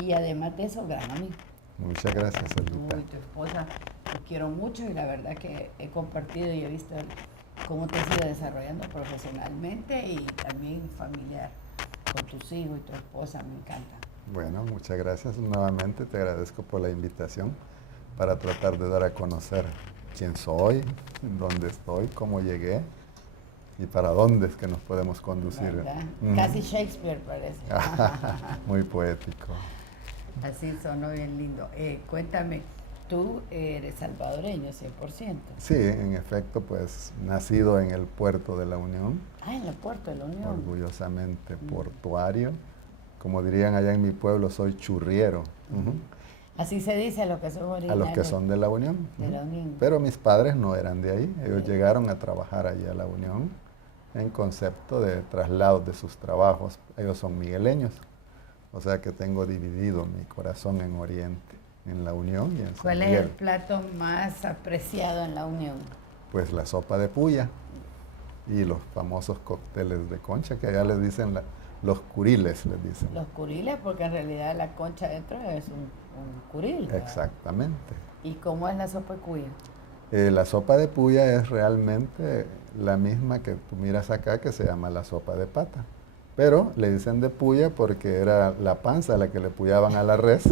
y además de eso, gran amigo. Muchas gracias, Elvita. Tú y tu esposa los quiero mucho y la verdad que he compartido y he visto cómo te has ido desarrollando profesionalmente y también familiar con tus hijos y tu esposa, me encanta. Bueno, muchas gracias. Nuevamente te agradezco por la invitación para tratar de dar a conocer quién soy, dónde estoy, cómo llegué y para dónde es que nos podemos conducir. ¿Verdad? Casi Shakespeare parece. Muy poético. Así sonó bien lindo. Cuéntame, tú eres salvadoreño 100%. Sí, en efecto, pues nacido en el puerto de la Unión. Ah, en el puerto de la Unión. Orgullosamente portuario. Como dirían allá en mi pueblo, soy churriero. Así se dice a los que son A originarios. los que son de la Unión. De la Unión. Pero mis padres no eran de ahí. Ellos llegaron a trabajar allí a la Unión en concepto de traslados de sus trabajos. Ellos son migueleños. O sea que tengo dividido mi corazón en Oriente, en la Unión y en San ¿Cuál es Miguel. el plato más apreciado en la Unión? Pues la sopa de puya y los famosos cócteles de concha, que allá les dicen los curiles, les dicen. Los curiles, porque en realidad la concha dentro es un curil. ¿verdad? Exactamente. ¿Y cómo es la sopa de cuya? La sopa de puya es realmente la misma que tú miras acá, que se llama la sopa de pata. Pero le dicen de puya porque era la panza la que le puyaban a la res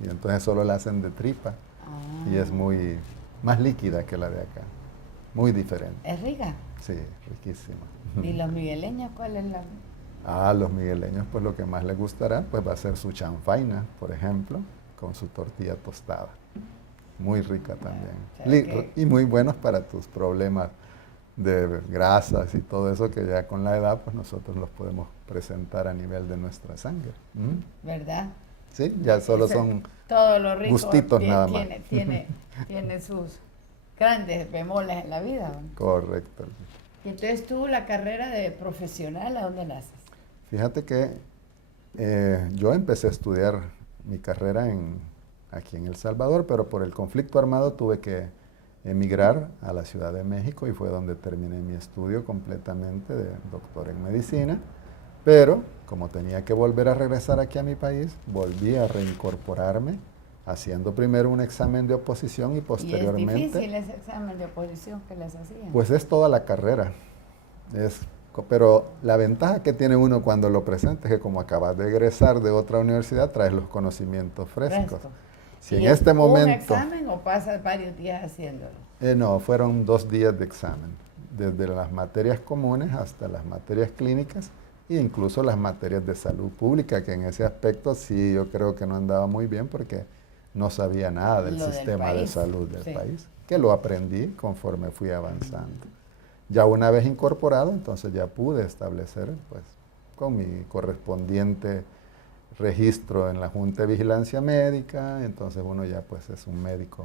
y entonces solo la hacen de tripa y es muy más líquida que la de acá, muy diferente. ¿Es rica? Sí, riquísima. ¿Y los migueleños cuál es la...? A los migueleños pues lo que más les gustará pues va a ser su chanfaina, por ejemplo, con su tortilla tostada. Muy rica también. Y muy buenos para tus problemas de grasas y todo eso que ya con la edad pues nosotros los podemos presentar a nivel de nuestra sangre. ¿Verdad? Sí, ya solo son todo lo rico gustitos nada más. Tiene sus grandes bemoles en la vida. ¿no? Correcto. Y entonces tú la carrera de profesional, ¿a dónde la haces? Fíjate que yo empecé a estudiar mi carrera aquí en El Salvador, pero por el conflicto armado tuve que emigrar a la Ciudad de México y fue donde terminé mi estudio completamente de doctor en medicina. Pero como tenía que volver a regresar aquí a mi país, volví a reincorporarme haciendo primero un examen de oposición y posteriormente... ¿Y es difícil ese examen de oposición que les hacían? Pues es toda la carrera. Pero la ventaja que tiene uno cuando lo presenta es que como acabas de egresar de otra universidad, traes los conocimientos frescos. Si en este momento... ¿Un examen o pasas varios días haciéndolo? No, fueron 2 días de examen, desde las materias comunes hasta las materias clínicas e incluso las materias de salud pública, que en ese aspecto sí yo creo que no andaba muy bien porque no sabía nada del sistema de salud del país, que lo aprendí conforme fui avanzando. Ya una vez incorporado, entonces ya pude establecer, pues, con mi correspondiente registro en la Junta de Vigilancia Médica, entonces uno ya pues es un médico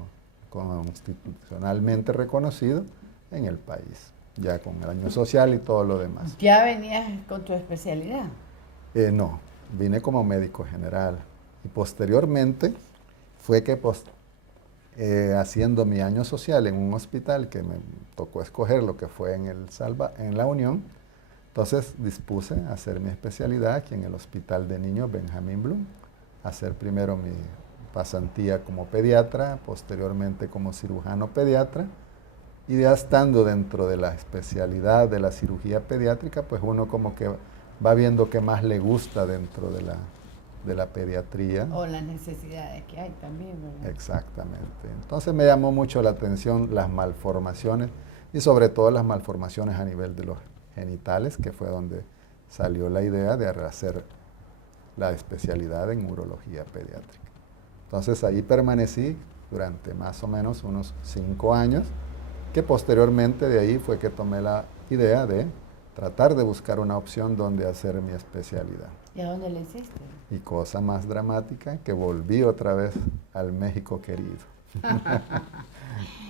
constitucionalmente reconocido en el país, ya con el año social y todo lo demás. ¿Ya venías con tu especialidad? No, vine como médico general y posteriormente fue que haciendo mi año social en un hospital que me tocó escoger lo que fue en la Unión, entonces dispuse a hacer mi especialidad aquí en el Hospital de Niños Benjamín Blum, hacer primero mi pasantía como pediatra, posteriormente como cirujano pediatra, y ya estando dentro de la especialidad de la cirugía pediátrica, pues uno como que va viendo qué más le gusta dentro de la pediatría. O las necesidades que hay también, ¿verdad? Exactamente. Entonces me llamó mucho la atención las malformaciones y sobre todo las malformaciones a nivel de los genitales, que fue donde salió la idea de hacer la especialidad en urología pediátrica. Entonces ahí permanecí durante más o menos unos 5 años, que posteriormente de ahí fue que tomé la idea de tratar de buscar una opción donde hacer mi especialidad. ¿Y a dónde le hiciste? Y cosa más dramática, que volví otra vez al México querido.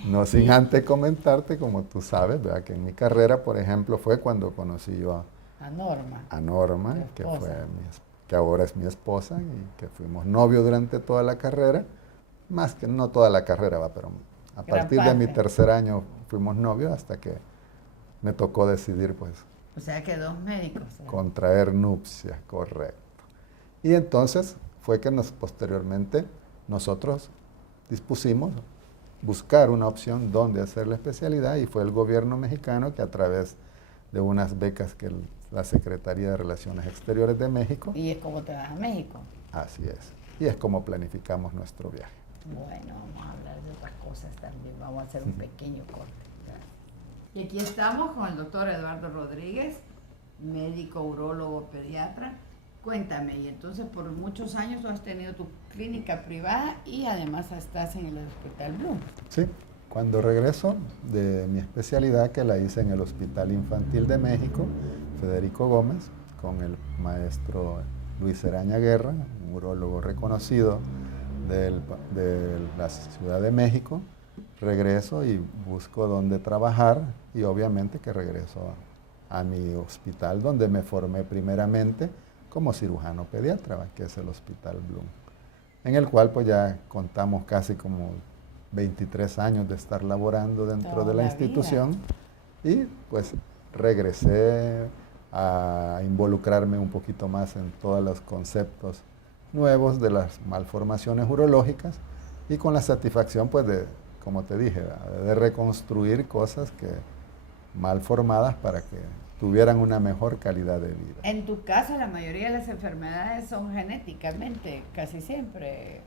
No sin antes comentarte, como tú sabes, ¿verdad? Que en mi carrera, por ejemplo, fue cuando conocí yo a Norma, que ahora es mi esposa, y que fuimos novios durante toda la carrera, más que no toda la carrera, pero a partir de mi tercer año fuimos novios hasta que me tocó decidir, pues, o sea que 2 médicos. contraer nupcias, correcto. Y entonces fue que posteriormente nosotros dispusimos buscar una opción donde hacer la especialidad y fue el gobierno mexicano que a través de unas becas que la Secretaría de Relaciones Exteriores de México. ¿Y es como te vas a México? Así es. Y es como planificamos nuestro viaje. Bueno, vamos a hablar de otras cosas también. Vamos a hacer un pequeño corte. Y aquí estamos con el doctor Eduardo Rodríguez, médico, urólogo, pediatra. Cuéntame, y entonces por muchos años tú has tenido tu clínica privada y además estás en el Hospital Bloom. Sí, cuando regreso de mi especialidad que la hice en el Hospital Infantil de México, Federico Gómez, con el maestro Luis Eraña Guerra, un urólogo reconocido de la Ciudad de México, regreso y busco dónde trabajar y obviamente que regreso a mi hospital donde me formé primeramente como cirujano pediatra, que es el Hospital Bloom, en el cual pues ya contamos casi como 23 años de estar laborando dentro de la institución y pues regresé a involucrarme un poquito más en todos los conceptos nuevos de las malformaciones urológicas y con la satisfacción pues de, como te dije, de reconstruir cosas que mal formadas para que tuvieran una mejor calidad de vida. En tu caso, la mayoría de las enfermedades son genéticamente, casi siempre.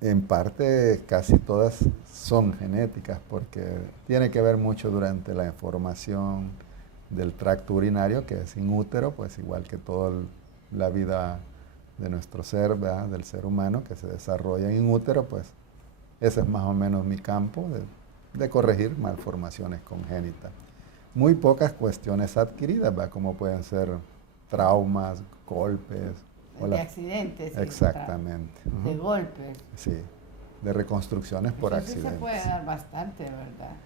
En parte, casi todas son genéticas, porque tiene que ver mucho durante la formación del tracto urinario, que es inútero, pues igual que toda la vida de nuestro ser, ¿verdad? Del ser humano, que se desarrolla en útero, pues ese es más o menos mi campo de corregir malformaciones congénitas. Muy pocas cuestiones adquiridas, ¿verdad? Como pueden ser traumas, golpes. De accidentes. Exactamente. De golpes. Sí, de reconstrucciones por accidentes. Sí se puede dar bastante, ¿verdad?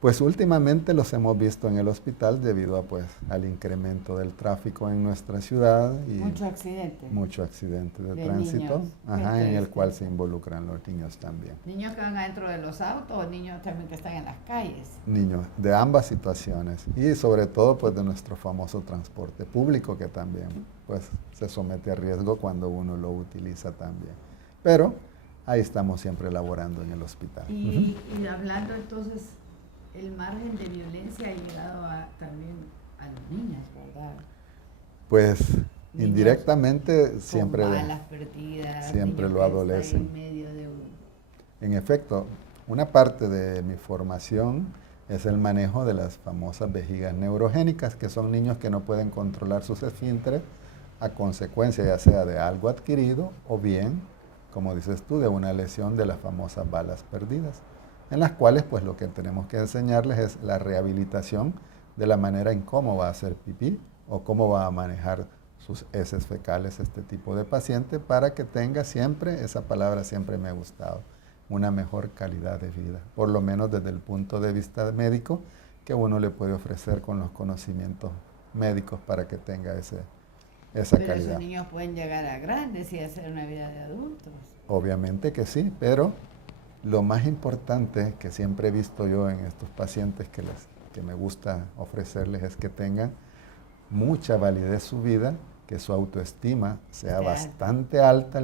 Pues últimamente los hemos visto en el hospital debido a, pues, al incremento del tráfico en nuestra ciudad. Y mucho accidente. Mucho accidente de tránsito, en el cual se involucran los niños también. ¿Niños que van adentro de los autos o niños también que están en las calles? Niños de ambas situaciones y sobre todo pues de nuestro famoso transporte público que también pues se somete a riesgo cuando uno lo utiliza también. Pero ahí estamos siempre laborando en el hospital. Y hablando entonces, el margen de violencia ha llegado también a los niños, ¿verdad? Pues niños indirectamente siempre, con balas perdidas, siempre lo adolecen. En medio de En efecto, una parte de mi formación es el manejo de las famosas vejigas neurogénicas, que son niños que no pueden controlar sus esfínteres a consecuencia ya sea de algo adquirido o bien, como dices tú, de una lesión de las famosas balas perdidas, en las cuales pues lo que tenemos que enseñarles es la rehabilitación de la manera en cómo va a hacer pipí o cómo va a manejar sus heces fecales este tipo de paciente para que tenga siempre, esa palabra siempre me ha gustado, una mejor calidad de vida, por lo menos desde el punto de vista médico que uno le puede ofrecer con los conocimientos médicos para que tenga esa calidad. Pero esos niños pueden llegar a grandes y hacer una vida de adultos. Obviamente que sí, pero lo más importante que siempre he visto yo en estos pacientes que me gusta ofrecerles es que tengan mucha validez su vida, que su autoestima sea bastante alta,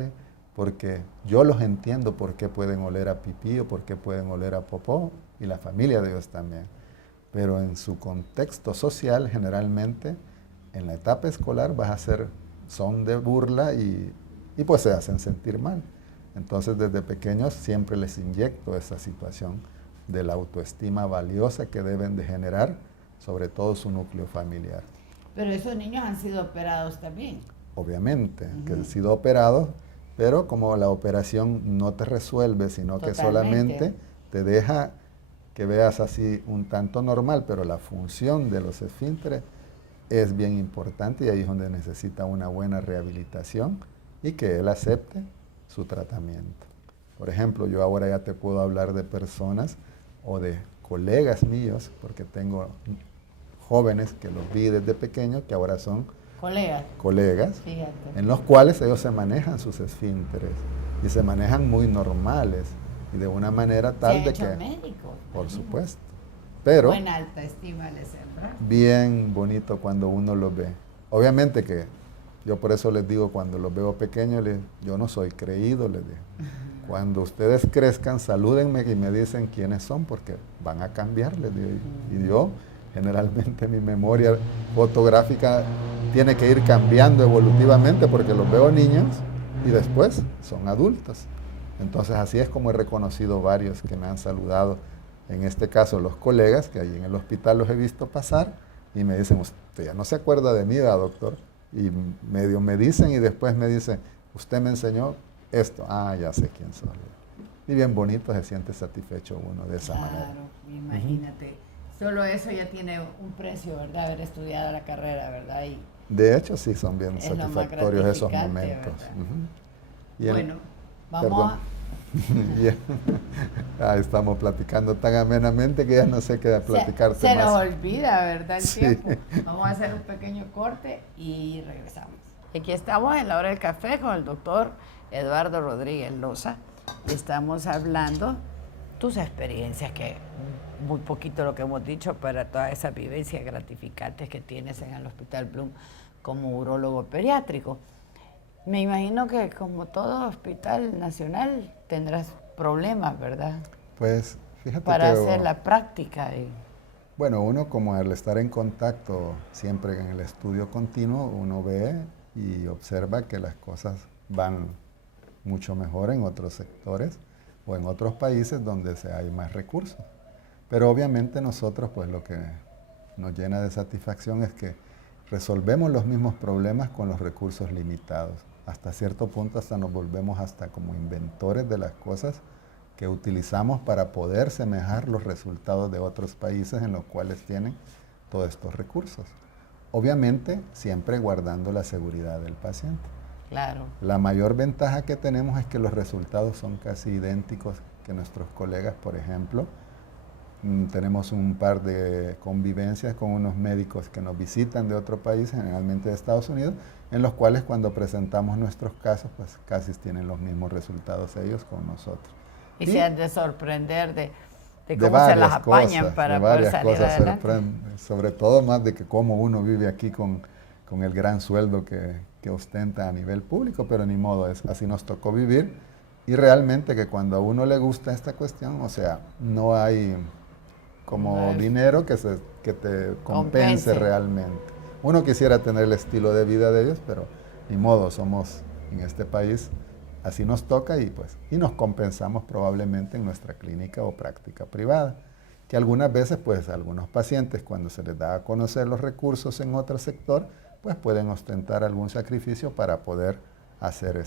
porque yo los entiendo por qué pueden oler a pipí o por qué pueden oler a popó, y la familia de ellos también. Pero en su contexto social, generalmente, en la etapa escolar son de burla y pues se hacen sentir mal. Entonces, desde pequeños siempre les inyecto esa situación de la autoestima valiosa que deben de generar, sobre todo su núcleo familiar. Pero esos niños han sido operados también. Obviamente, que han sido operados, pero como la operación no te resuelve, sino que solamente te deja que veas así un tanto normal, pero la función de los esfínteres es bien importante y ahí es donde necesita una buena rehabilitación y que él acepte su tratamiento. Por ejemplo, yo ahora ya te puedo hablar de personas o de colegas míos, porque tengo jóvenes que los vi desde pequeños, que ahora son colegas en los cuales ellos se manejan sus esfínteres y se manejan muy normales y de una manera tal de que, médicos, por supuesto, pero buena alta estima les sembra. Bien bonito cuando uno lo ve. Obviamente que Yo por eso les digo, cuando los veo pequeños, yo no soy creído, les digo. Cuando ustedes crezcan, salúdenme y me dicen quiénes son, porque van a cambiar, les digo. Y yo, generalmente, mi memoria fotográfica tiene que ir cambiando evolutivamente, porque los veo niños y después son adultos. Entonces, así es como he reconocido varios que me han saludado. En este caso, los colegas, que ahí en el hospital los he visto pasar, y me dicen, usted ya no se acuerda de mí, ¿verdad, doctor? Y medio me dicen y después me dicen, usted me enseñó esto. Ah, ya sé quién soy. Y bien bonito se siente satisfecho uno de esa manera. Claro, imagínate. Solo eso ya tiene un precio, ¿verdad? Haber estudiado la carrera, ¿verdad? Y De hecho, sí, son bien es lo más satisfactorios esos gratificante, momentos. ¿verdad? Y Bueno, vamos a... Estamos platicando tan amenamente que ya no sé qué platicarte se más. nos olvida, ¿verdad? El Sí. tiempo. Vamos a hacer un pequeño corte y regresamos. Aquí estamos en la hora del café con el doctor Eduardo Rodríguez Loza y estamos hablando tus experiencias, que muy poquito lo que hemos dicho, para todas esas vivencias gratificantes que tienes en el Hospital Bloom como urólogo pediátrico. Me imagino que como todo hospital nacional tendrás problemas, ¿verdad? Pues fíjate para que, hacer la práctica. bueno, uno como al estar en contacto siempre en el estudio continuo, uno ve y observa que las cosas van mucho mejor en otros sectores o en otros países donde hay más recursos. Pero obviamente nosotros, pues lo que nos llena de satisfacción es que resolvemos los mismos problemas con los recursos limitados. Hasta cierto punto hasta nos volvemos hasta como inventores de las cosas que utilizamos para poder semejar los resultados de otros países en los cuales tienen todos estos recursos. Obviamente, siempre guardando la seguridad del paciente. Claro. La mayor ventaja que tenemos es que los resultados son casi idénticos que nuestros colegas, por ejemplo. Tenemos un par de convivencias con unos médicos que nos visitan de otro país, generalmente de Estados Unidos, en los cuales cuando presentamos nuestros casos, pues casi tienen los mismos resultados ellos con nosotros. Y se han de sorprender de cómo se las apañan para poder salir adelante. Sobre todo más de que cómo uno vive aquí con el gran sueldo que ostenta a nivel público, pero ni modo, así nos tocó vivir. Y realmente que cuando a uno le gusta esta cuestión, o sea, no hay como dinero que te compense realmente. Uno quisiera tener el estilo de vida de ellos, pero ni modo, somos en este país, así nos toca y nos compensamos probablemente en nuestra clínica o práctica privada. Que algunas veces, pues, algunos pacientes, cuando se les da a conocer los recursos en otro sector, pues pueden ostentar algún sacrificio para poder hacer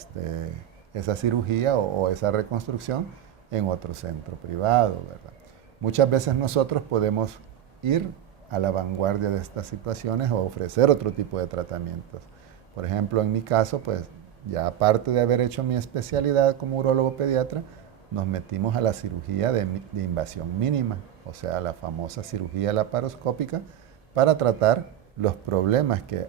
esa cirugía o esa reconstrucción en otro centro privado, ¿verdad? Muchas veces nosotros podemos ir a la vanguardia de estas situaciones o ofrecer otro tipo de tratamientos. Por ejemplo, en mi caso, pues ya aparte de haber hecho mi especialidad como urólogo pediatra, nos metimos a la cirugía de invasión mínima, o sea, la famosa cirugía laparoscópica, para tratar los problemas que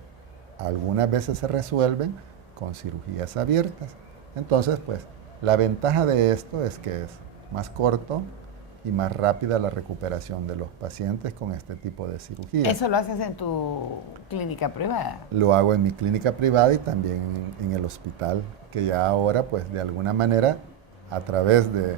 algunas veces se resuelven con cirugías abiertas. Entonces, pues, la ventaja de esto es que es más corto y más rápida la recuperación de los pacientes con este tipo de cirugía. ¿Eso lo haces en tu clínica privada? Lo hago en mi clínica privada y también en el hospital, que ya ahora, pues, de alguna manera, a través de,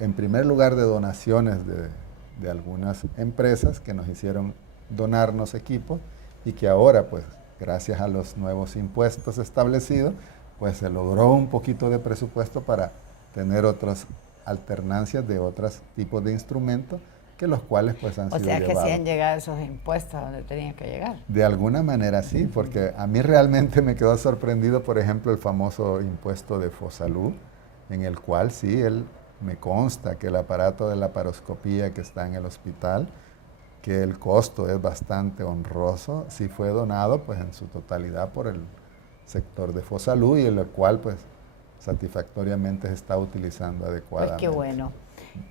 en primer lugar, de donaciones de algunas empresas que nos hicieron donarnos equipos y que ahora, pues, gracias a los nuevos impuestos establecidos, pues se logró un poquito de presupuesto para tener otras alternancias de otros tipos de instrumentos que los cuales pues han sido llevados. O sea que sí han llegado esos impuestos donde tenían que llegar. De alguna manera sí, porque a mí realmente me quedó sorprendido, por ejemplo, el famoso impuesto de Fosalud, en el cual sí, me consta que el aparato de laparoscopía que está en el hospital, que el costo es bastante honroso, sí fue donado pues en su totalidad por el sector de Fosalud y el cual pues satisfactoriamente se está utilizando adecuadamente. Pues qué bueno.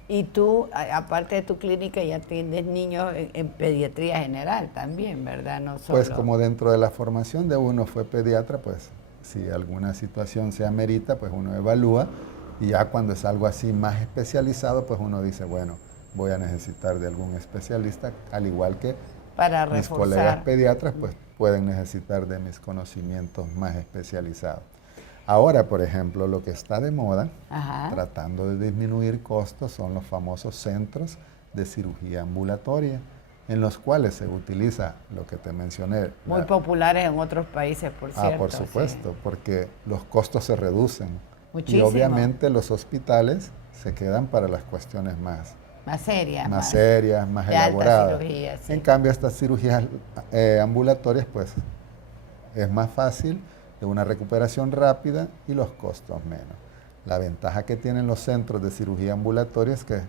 Y tú, aparte de tu clínica, ya tienes niños en pediatría general también, ¿verdad? No solo... Pues como dentro de la formación de uno fue pediatra, pues si alguna situación se amerita, pues uno evalúa y ya cuando es algo así más especializado, pues uno dice, bueno, voy a necesitar de algún especialista, al igual que para mis colegas pediatras, pues pueden necesitar de mis conocimientos más especializados. Ahora, por ejemplo, lo que está de moda, tratando de disminuir costos, son los famosos centros de cirugía ambulatoria, en los cuales se utiliza lo que te mencioné. Muy populares en otros países, por cierto. Por supuesto, sí. Porque los costos se reducen. Muchísimo. Y obviamente los hospitales se quedan para las cuestiones más serias, más elaboradas. Cirugía, sí. En cambio, estas cirugías ambulatorias, pues, es más fácil, de una recuperación rápida y los costos menos. La ventaja que tienen los centros de cirugía ambulatoria es que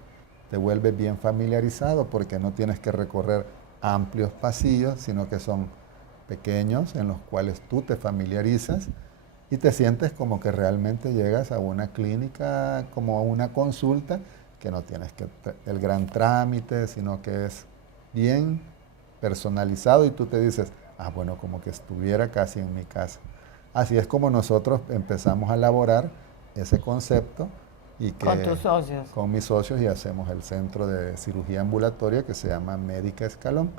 te vuelves bien familiarizado porque no tienes que recorrer amplios pasillos, sino que son pequeños en los cuales tú te familiarizas y te sientes como que realmente llegas a una clínica, como a una consulta, que no tienes que el gran trámite, sino que es bien personalizado y tú te dices, bueno, como que estuviera casi en mi casa. Así es como nosotros empezamos a elaborar ese concepto. Y que, con tus socios. Con mis socios, y hacemos el centro de cirugía ambulatoria que se llama Médica Escalón,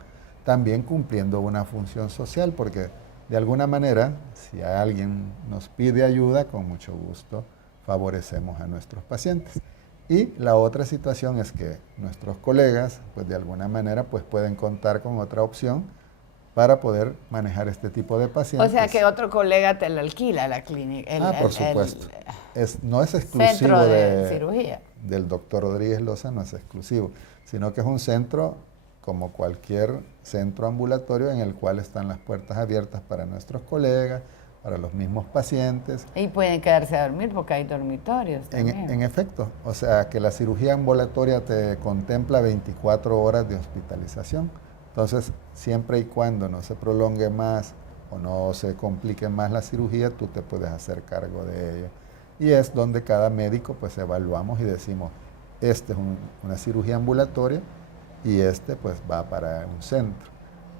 también cumpliendo una función social, porque de alguna manera, si alguien nos pide ayuda, con mucho gusto favorecemos a nuestros pacientes. Y la otra situación es que nuestros colegas, pues de alguna manera, pues pueden contar con otra opción para poder manejar este tipo de pacientes. O sea que otro colega te lo alquila la clínica. Por supuesto. No es exclusivo centro de cirugía. Del doctor Rodríguez Loza, no es exclusivo, sino que es un centro como cualquier centro ambulatorio en el cual están las puertas abiertas para nuestros colegas, para los mismos pacientes. Y pueden quedarse a dormir porque hay dormitorios también. En efecto, o sea que la cirugía ambulatoria te contempla 24 horas de hospitalización. Entonces, siempre y cuando no se prolongue más o no se complique más la cirugía, tú te puedes hacer cargo de ello. Y es donde cada médico pues evaluamos y decimos, este es una cirugía ambulatoria y este pues va para un centro.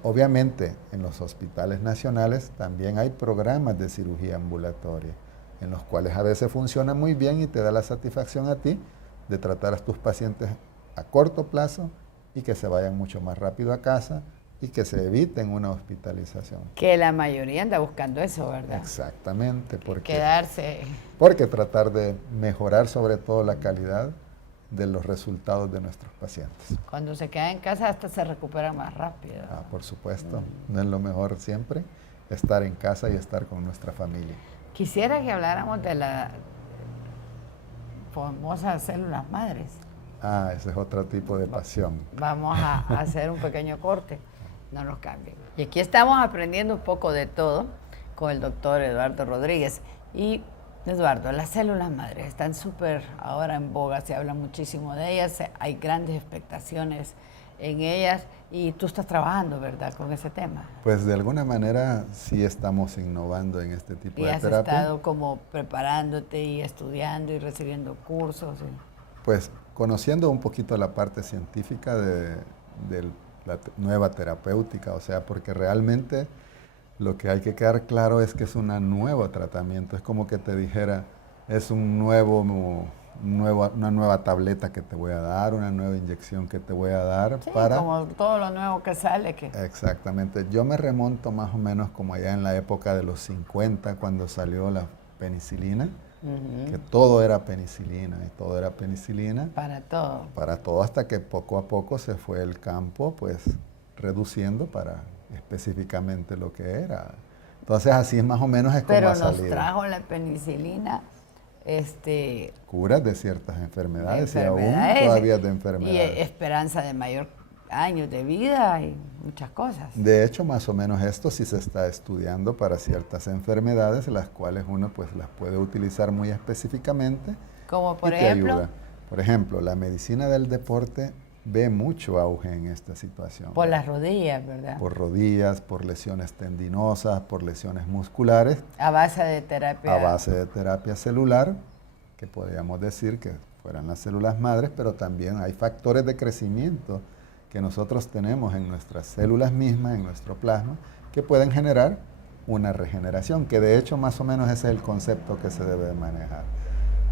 Obviamente, en los hospitales nacionales también hay programas de cirugía ambulatoria, en los cuales a veces funcionan muy bien y te da la satisfacción a ti de tratar a tus pacientes a corto plazo y que se vayan mucho más rápido a casa y que se eviten una hospitalización. Que la mayoría anda buscando eso, ¿verdad? Exactamente. Quedarse. Porque tratar de mejorar sobre todo la calidad de los resultados de nuestros pacientes. Cuando se queda en casa hasta se recupera más rápido. Por supuesto. No es lo mejor siempre estar en casa y estar con nuestra familia. Quisiera que habláramos de las famosas células madres. Ese es otro tipo de pasión. Vamos a hacer un pequeño corte, no nos cambien. Y aquí estamos aprendiendo un poco de todo con el doctor Eduardo Rodríguez. Y Eduardo, las células madres están súper ahora en boga, se habla muchísimo de ellas, hay grandes expectaciones en ellas y tú estás trabajando, ¿verdad?, con ese tema. Pues de alguna manera sí estamos innovando en este tipo de terapia. Y has estado como preparándote y estudiando y recibiendo cursos. Pues conociendo un poquito la parte científica de la nueva terapéutica, o sea, porque realmente lo que hay que quedar claro es que es un nuevo tratamiento, es como que te dijera, es una nueva tableta que te voy a dar, una nueva inyección que te voy a dar. Sí, como todo lo nuevo que sale. Exactamente, yo me remonto más o menos como allá en la época de los 50, cuando salió la penicilina, que todo era penicilina y todo era penicilina. Para todo. Para todo, hasta que poco a poco se fue el campo pues reduciendo para específicamente lo que era. Entonces así más o menos es como ha salido. Pero nos trajo la penicilina curas de ciertas enfermedades y aún todavía de enfermedades. Y esperanza de mayor años de vida y muchas cosas. De hecho, más o menos esto sí se está estudiando para ciertas enfermedades, las cuales uno pues las puede utilizar muy específicamente. Como por ejemplo. Ayuda. Por ejemplo, la medicina del deporte ve mucho auge en esta situación. Por las rodillas, ¿verdad? Por rodillas, por lesiones tendinosas, por lesiones musculares. A base de terapia. A base de terapia celular, que podríamos decir que fueran las células madres, pero también hay factores de crecimiento que nosotros tenemos en nuestras células mismas, en nuestro plasma, que pueden generar una regeneración, que de hecho más o menos ese es el concepto que se debe de manejar.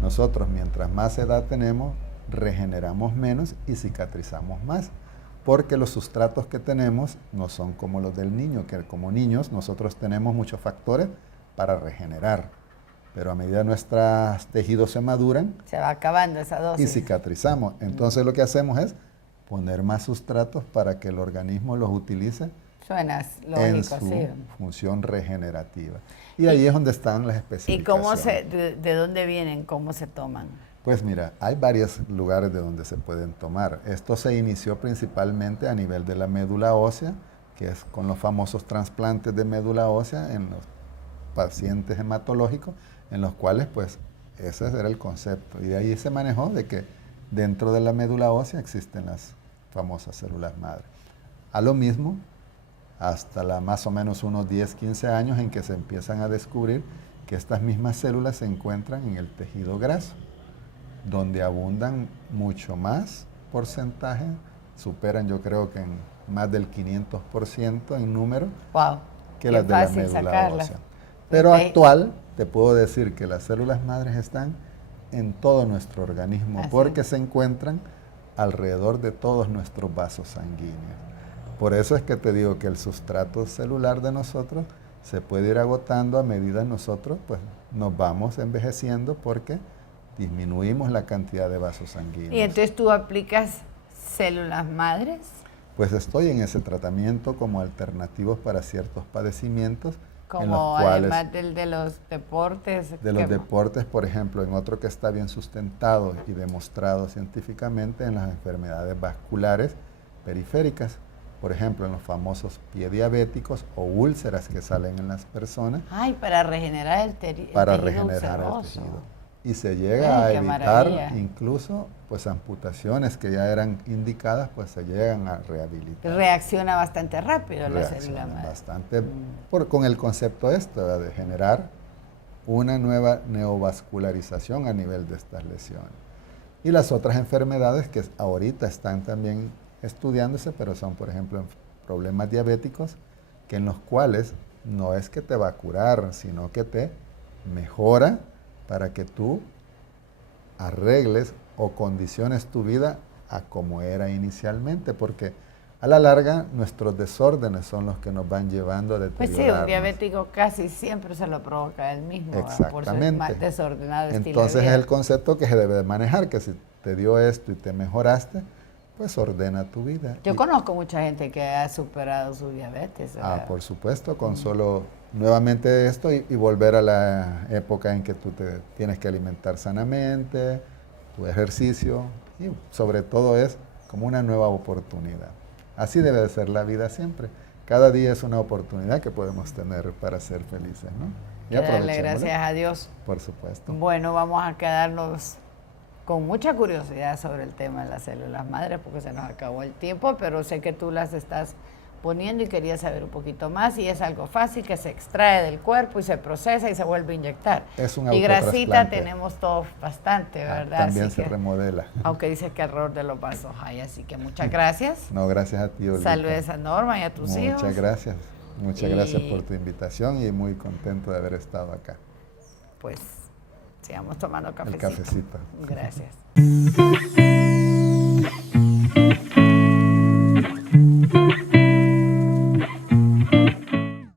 Nosotros, mientras más edad tenemos, regeneramos menos y cicatrizamos más. porque los sustratos que tenemos no son como los del niño, que como niños nosotros tenemos muchos factores para regenerar, pero a medida que nuestros tejidos se maduran, se va acabando esa dosis. Y cicatrizamos. Entonces lo que hacemos es poner más sustratos para que el organismo los utilice Suena lógico, en su sí. función regenerativa. Y ahí es donde están las especificaciones. ¿Y de dónde vienen? ¿Cómo se toman? Pues mira, hay varios lugares de donde se pueden tomar. Esto se inició principalmente a nivel de la médula ósea, que es con los famosos trasplantes de médula ósea en los pacientes hematológicos, en los cuales pues ese era el concepto. Y de ahí se manejó de que dentro de la médula ósea existen las famosas células madre. A lo mismo, hasta más o menos unos 10, 15 años en que se empiezan a descubrir que estas mismas células se encuentran en el tejido graso, donde abundan mucho más porcentaje, superan yo creo que en más del 500% en número, wow, que las de la médula ósea. Pero actual, te puedo decir que las células madres están en todo nuestro organismo, porque se encuentran alrededor de todos nuestros vasos sanguíneos. Por eso es que te digo que el sustrato celular de nosotros se puede ir agotando a medida que nosotros pues, nos vamos envejeciendo, porque disminuimos la cantidad de vasos sanguíneos. ¿Y entonces tú aplicas células madres? Pues estoy en ese tratamiento como alternativos para ciertos padecimientos. Como además de los deportes. De los deportes, por ejemplo, en otro que está bien sustentado y demostrado científicamente, en las enfermedades vasculares periféricas. Por ejemplo, en los famosos pie diabéticos o úlceras que salen en las personas. Ay, para regenerar el tejido tejido. Y se llega a evitar incluso pues amputaciones que ya eran indicadas, pues se llegan a rehabilitar. Reacciona bastante rápido la célula madre. Bastante con el concepto de generar una nueva neovascularización a nivel de estas lesiones. Y las otras enfermedades que ahorita están también estudiándose, pero son por ejemplo problemas diabéticos, que en los cuales no es que te va a curar, sino que te mejora para que tú arregles o condiciones tu vida a como era inicialmente, porque a la larga nuestros desórdenes son los que nos van llevando a deteriorarnos. Pues sí, un diabético casi siempre se lo provoca él mismo, por ser más desordenado estilo de vida. Entonces es el concepto que se debe de manejar, que si te dio esto y te mejoraste, pues ordena tu vida. Yo conozco mucha gente que ha superado su diabetes. Por supuesto, con solo nuevamente esto y volver a la época en que tú te tienes que alimentar sanamente, tu ejercicio, y sobre todo es como una nueva oportunidad. Así debe de ser la vida siempre. Cada día es una oportunidad que podemos tener para ser felices, ¿no? Y darle gracias a Dios. Por supuesto. Bueno, vamos a quedarnos con mucha curiosidad sobre el tema de las células madres, porque se nos acabó el tiempo, pero sé que tú las estás poniendo y quería saber un poquito más, y es algo fácil, que se extrae del cuerpo y se procesa y se vuelve a inyectar. Es un y grasita tenemos todos bastante, ¿verdad? También así se remodela. Aunque dices que error de los vasos hay, así que muchas gracias. No, gracias a ti, Olita. Saludes a Norma y a tus hijos. Muchas gracias. Muchas gracias por tu invitación y muy contento de haber estado acá. Pues sigamos tomando cafecito. El cafecito. Gracias.